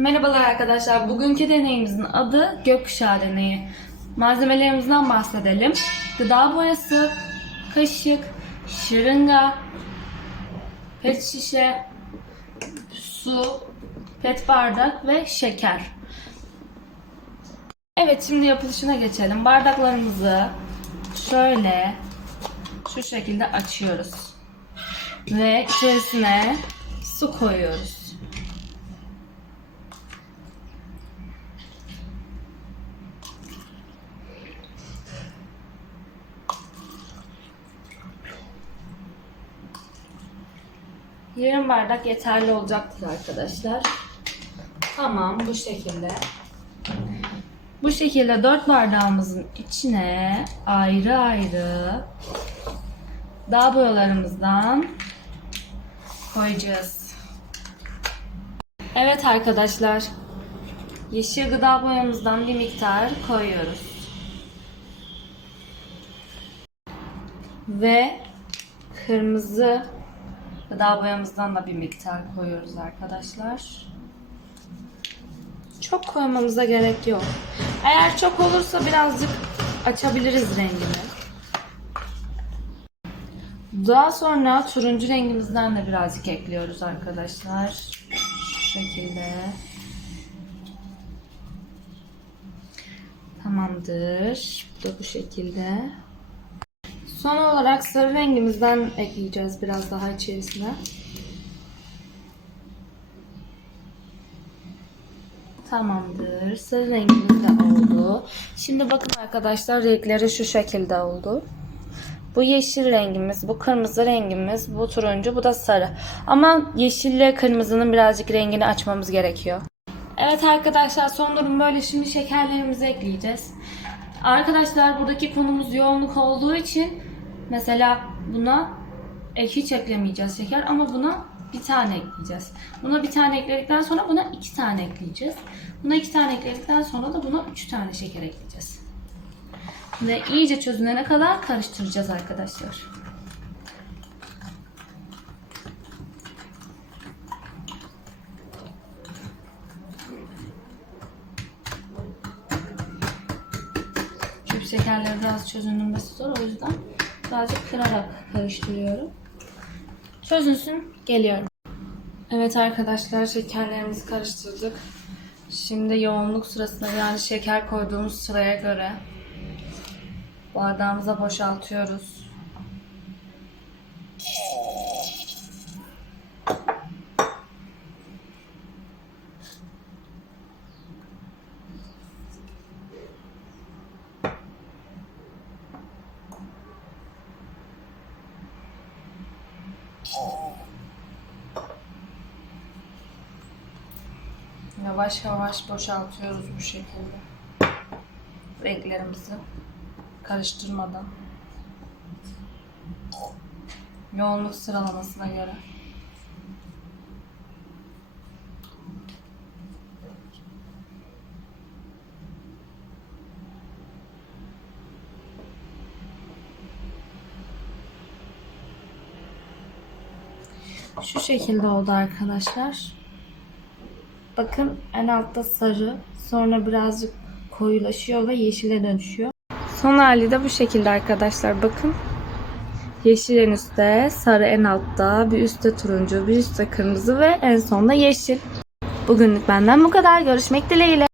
Merhabalar arkadaşlar. Bugünkü deneyimizin adı gökkuşağı deneyi. Malzemelerimizden bahsedelim. Gıda boyası, kaşık, şırınga, pet şişe, su, pet bardak ve şeker. Evet şimdi yapılışına geçelim. Bardaklarımızı şöyle şu şekilde açıyoruz. Ve içerisine su koyuyoruz. Yarım bardak yeterli olacaktır arkadaşlar. Tamam bu şekilde. Bu şekilde dört bardağımızın içine ayrı ayrı dağ boyalarımızdan koyacağız. Evet arkadaşlar. Yeşil gıda boyamızdan bir miktar koyuyoruz. Ve kırmızı gıda boyamızdan da bir miktar koyuyoruz arkadaşlar. Çok koymamıza gerek yok. Eğer çok olursa birazcık açabiliriz rengini. Daha sonra turuncu rengimizden de birazcık ekliyoruz arkadaşlar. Şu şekilde. Tamamdır. Bu da bu şekilde. Son olarak sarı rengimizden ekleyeceğiz biraz daha içerisine. Tamamdır. Sarı rengimiz de oldu. Şimdi bakın arkadaşlar renkleri şu şekilde oldu. Bu yeşil rengimiz, bu kırmızı rengimiz, bu turuncu, bu da sarı. Ama yeşille kırmızının birazcık rengini açmamız gerekiyor. Evet arkadaşlar son durum böyle. Şimdi şekerlerimizi ekleyeceğiz. Arkadaşlar buradaki konumuz yoğunluk olduğu için mesela buna e, hiç eklemeyeceğiz şeker ama buna bir tane ekleyeceğiz. Buna bir tane ekledikten sonra buna iki tane ekleyeceğiz. Buna iki tane ekledikten sonra da buna üç tane şeker ekleyeceğiz. Ve iyice çözünene kadar karıştıracağız arkadaşlar. Küp şekerleri biraz çözünmesi zor o yüzden birazcık kırarak karıştırıyorum. Çözünsün geliyorum. Evet arkadaşlar şekerlerimizi karıştırdık. Şimdi yoğunluk sırasına yani şeker koyduğumuz sıraya göre bardağımıza boşaltıyoruz. Yavaş yavaş boşaltıyoruz bu şekilde. Renklerimizi karıştırmadan. Yoğunluk sıralamasına göre. Şu şekilde oldu arkadaşlar. Bakın en altta sarı, sonra birazcık koyulaşıyor ve yeşile dönüşüyor. Son hali de bu şekilde arkadaşlar. Bakın. Yeşil en üstte, sarı en altta, bir üstte turuncu, bir üstte kırmızı ve en sonda yeşil. Bugünlük benden bu kadar. Görüşmek dileğiyle.